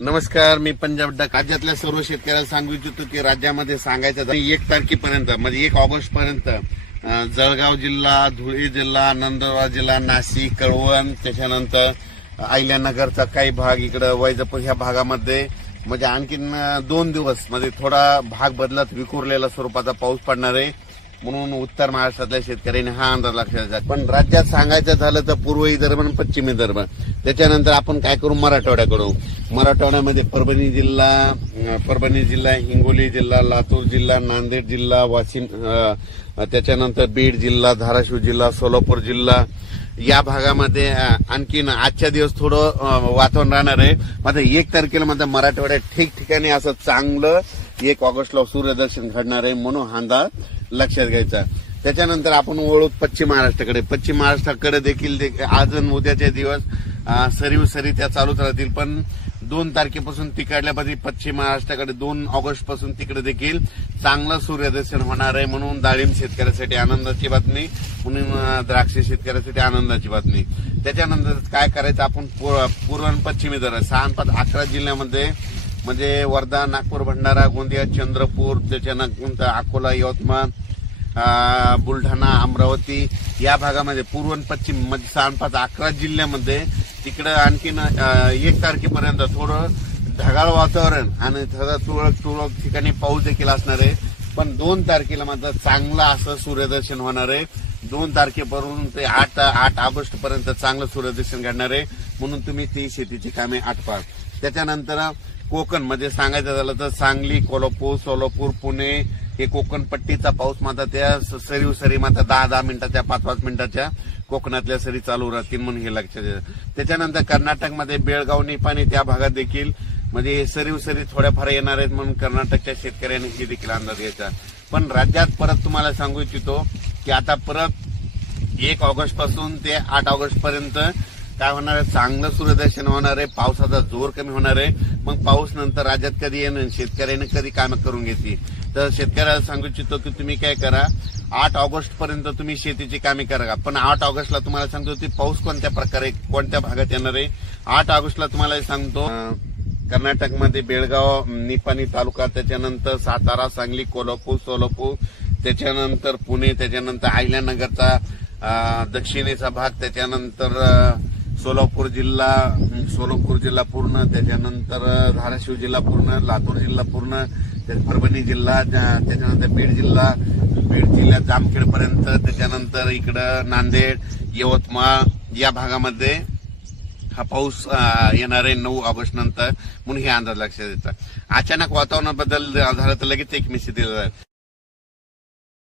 नमस्कार, मी पंजाब डक. राज्यातल्या सर्व शेतकऱ्याला सांगू इच्छितो की राज्यामध्ये सांगायचं 1 तारखेपर्यंत म्हणजे 1 ऑगस्ट पर्यंत जळगाव जिल्हा, धुळे जिल्हा, नंदुरबार जिल्हा, नाशिक, कळवण, त्याच्यानंतर अहिल्यानगरचा काही भाग, इकडे वैजापूर ह्या भागामध्ये म्हणजे आणखीन 2 दिवस म्हणजे थोडा भाग बदलत विखुरलेला स्वरूपाचा पाऊस पडणार आहे. म्हणून उत्तर महाराष्ट्रातल्या शेतकऱ्यांनी हा अंदाज लक्षात घ्या. पण राज्यात सांगायचं झालं तर पूर्व विदर्भ आणि पश्चिम विदर्भ, त्याच्यानंतर आपण काय करू, मराठवाड्याकडू. मराठवाड्यामध्ये परभणी जिल्हा, हिंगोली जिल्हा, लातूर जिल्हा, नांदेड जिल्हा, वाशिम, त्याच्यानंतर बीड जिल्हा, धाराशिव जिल्हा, सोलापूर जिल्हा या भागामध्ये आणखीन आजच्या दिवस थोडं वातावरण राहणार आहे. मात्र 1 तारखेला मात्र मराठवाड्यात ठिकठिकाणी असं चांगलं 1 ऑगस्टला सूर्यदर्शन घडणार आहे, म्हणून हा अंदाज लक्षात घ्यायचा. त्याच्यानंतर आपण वळू पश्चिम महाराष्ट्राकडे. पश्चिम महाराष्ट्राकडे देखील आज आणि उद्याचे दिवस सरी त्या चालूच राहतील. पण 2 तारखेपासून तिकडल्यामध्ये पश्चिम महाराष्ट्राकडे 2 ऑगस्ट पासून तिकडे देखील चांगलं सूर्यदर्शन होणार आहे. म्हणून डाळिंब शेतकऱ्यासाठी आनंदाची बातमी, म्हणून द्राक्ष शेतकऱ्यासाठी आनंदाची बातमी. त्याच्यानंतर काय करायचं, आपण पूर्व आणि पश्चिम विदर्भ 6-5-11 जिल्ह्यामध्ये म्हणजे वर्धा, नागपूर, भंडारा, गोंदिया, चंद्रपूर, त्याच्यानंतर अकोला, यवतमाळ, बुलढाणा, अमरावती या भागामध्ये पूर्व आणि पश्चिम म्हणजे 6-5-11 जिल्ह्यामध्ये तिकडं आणखीन 1 तारखेपर्यंत थोडं ढगाळ वातावरण आणि तुरळक ठिकाणी पाऊस देखील असणार आहे. पण 2 तारखेला मात्र चांगलं असं सूर्यदर्शन होणार आहे. 2 तारखेपासून ते 8 ऑगस्ट पर्यंत चांगलं सूर्यदर्शन घडणार आहे. म्हणून तुम्ही ती शेतीची कामे आटपा. त्याच्यानंतर कोकण मध्ये सांगायचं झालं तर सांगली, कोल्हापूर, सोलापूर, पुणे हे कोकण पट्टीचा पाऊस मात्र त्या सरी मात्र 10-10 मिनिटाच्या 5-5 मिनिटाच्या कोकणातल्या सरी चालू राहतील, म्हणून हे लक्षात द्या. त्याच्यानंतर कर्नाटकमध्ये बेळगाव, निपाणी त्या भागात देखील म्हणजे सरी थोड्याफार येणार आहेत, म्हणून कर्नाटकच्या शेतकऱ्यांनी हे देखील अंदाज घ्यायचा. पण राज्यात परत तुम्हाला सांगू इच्छितो की आता परत 1 ऑगस्ट पासून ते 8 ऑगस्ट पर्यंत काय होणार आहे, चांगलं सूर्यदर्शन होणार आहे, पावसाचा जोर कमी होणार आहे. मग पाऊस नंतर राज्यात कधी येणार, शेतकऱ्यांनी कधी कामं करून घेतली. तर शेतकऱ्याला सांगू इच्छितो की तुम्ही काय करा, 8 ऑगस्ट पर्यंत तुम्ही शेतीची कामे करा. पण 8 ऑगस्टला तुम्हाला सांगतो की पाऊस कोणत्या प्रकारे कोणत्या भागात येणार आहे. 8 ऑगस्टला तुम्हाला सांगतो कर्नाटकमध्ये बेळगाव, निपाणी तालुका, त्याच्यानंतर सातारा, सांगली, कोल्हापूर, सोलापूर, त्याच्यानंतर पुणे, त्याच्यानंतर अहिल्यानगरचा दक्षिणेचा भाग, त्याच्यानंतर सोलापूर जिल्हा पूर्ण, त्याच्यानंतर धाराशिव जिल्हा पूर्ण, लातूर जिल्हा पूर्ण, परभणी जिल्हा, त्याच्यानंतर बीड जिल्ह्यात जामखेडपर्यंत, त्याच्यानंतर इकडं नांदेड, यवतमाळ या भागामध्ये हा पाऊस येणार आहे 9 ऑगस्ट नंतर, म्हणून हे अंदाज लक्षात येतात. अचानक वातावरणात बदल झाला तर लगेच एक मेसेज दिला जाईल.